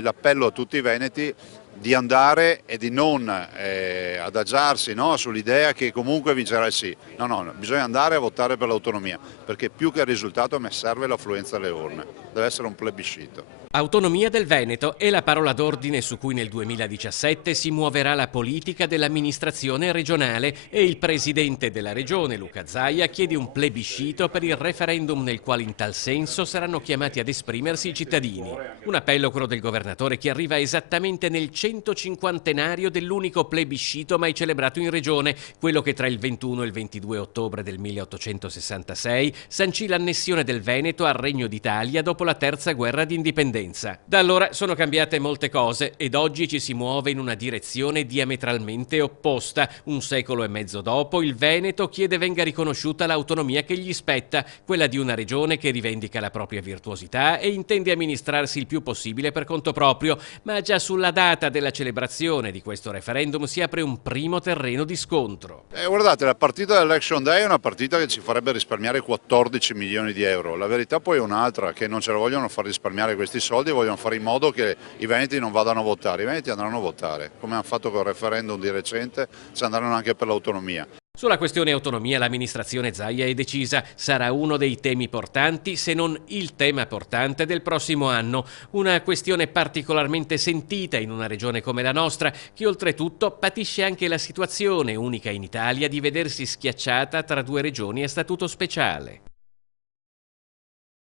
l'appello a tutti i veneti di andare e di non adagiarsi, no, sull'idea che comunque vincerà il sì. No, bisogna andare a votare per l'autonomia, perché più che il risultato a me serve l'affluenza alle urne, deve essere un plebiscito. Autonomia del Veneto è la parola d'ordine su cui nel 2017 si muoverà la politica dell'amministrazione regionale e il presidente della regione, Luca Zaia, chiede un plebiscito per il referendum nel quale in tal senso saranno chiamati ad esprimersi i cittadini. Un appello, quello del governatore, che arriva esattamente nel 150enario dell'unico plebiscito mai celebrato in regione, quello che tra il 21 e il 22 ottobre del 1866 sancì l'annessione del Veneto al Regno d'Italia dopo la terza guerra d'indipendenza. Da allora sono cambiate molte cose ed oggi ci si muove in una direzione diametralmente opposta. Un secolo e mezzo dopo, il Veneto chiede venga riconosciuta l'autonomia che gli spetta, quella di una regione che rivendica la propria virtuosità e intende amministrarsi il più possibile per conto proprio, ma già sulla data della celebrazione di questo referendum si apre un primo terreno di scontro. Guardate, la partita dell'Election Day è una partita che ci farebbe risparmiare 14 milioni di euro. La verità poi è un'altra, che non ce la vogliono far risparmiare questi soldi, vogliono fare in modo che i veneti non vadano a votare. I veneti andranno a votare, come hanno fatto col referendum di recente, ci andranno anche per l'autonomia. Sulla questione autonomia l'amministrazione Zaia è decisa, sarà uno dei temi portanti, se non il tema portante del prossimo anno. Una questione particolarmente sentita in una regione come la nostra, che oltretutto patisce anche la situazione, unica in Italia, di vedersi schiacciata tra due regioni a statuto speciale.